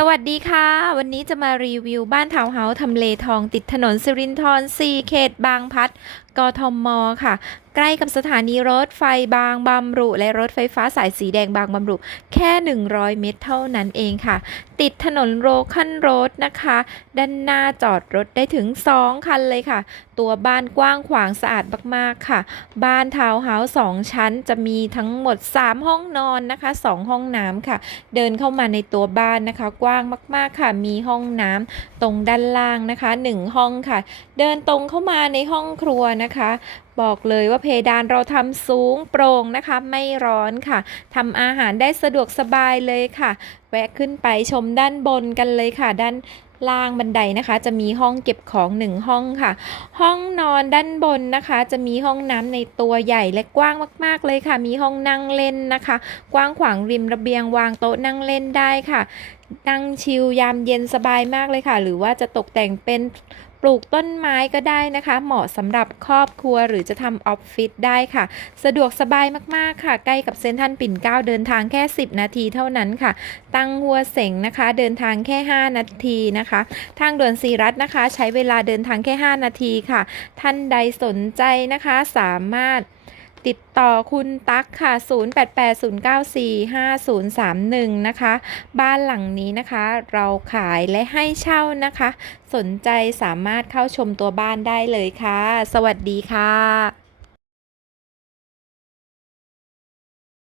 สวัสดีค่ะ วันนี้จะมารีวิวบ้านทาวน์เฮาส์ทำเลทองติดถนนสิรินทร4เขตบางพัด กทมค่ะ ใกล้กับสถานีรถไฟบางบำรุ และรถไฟฟ้าสายสีแดงบางบำรุ แค่ 100 เมตรเท่านั้นเองค่ะ ติดถนนโรคันโรดนะคะ ด้านหน้าจอดรถได้ถึง 2 คันเลยค่ะ ตัวบ้านกว้างขวางสะอาดมากๆค่ะ บ้านทาวน์เฮาส์2ชั้นจะมีทั้งหมด 3 ห้องนอนนะคะ 2 ห้องน้ำค่ะ เดินเข้ามาในตัวบ้านนะคะ กว้างมากๆค่ะ มีห้องน้ำตรงด้านล่างนะคะ 1 ห้องค่ะ เดินตรงเข้ามาในห้องครัวนะคะบอกเลยว่าเพดานเราทำสูงโปร่งนะคะ ไม่ร้อนค่ะทำอาหารได้สะดวกสบายเลยค่ะ แวะขึ้นไปชมด้านบนกันเลยค่ะ ด้านล่างบันไดนะคะ จะมีห้องเก็บของหนึ่งห้องค่ะ ห้องนอนด้านบนนะคะ จะมีห้องน้ำในตัวใหญ่และกว้างมาก ๆ เลยค่ะ มีห้องนั่งเล่นนะคะ กว้างขวางริมระเบียงวางโต๊ะนั่งเล่นได้ค่ะ นั่งชิลยามเย็นสบายมากเลยค่ะ หรือว่าจะตกแต่งเป็นปลูกต้นไม้ก็ได้นะคะ เหมาะสำหรับครอบครัวหรือจะทำออฟฟิศได้ค่ะ สะดวกสบายมากๆค่ะ ใกล้กับเซ็นทรัลปิ่นเกล้าเดินทางแค่ 10 นาทีเท่านั้นค่ะ ตั้งหัวเสงนะคะ เดินทางแค่ 5 นาทีนะคะ ทางด่วนสีรัฐนะคะ ใช้เวลาเดินทางแค่ 5 นาทีค่ะ ท่านใดสนใจนะคะสามารถ ติดต่อคุณตั๊กค่ะ 0880945031 นะคะ บ้านหลังนี้นะคะ เราขายและให้เช่านะคะ สนใจสามารถเข้าชมตัวบ้านได้เลยค่ะ สวัสดีค่ะ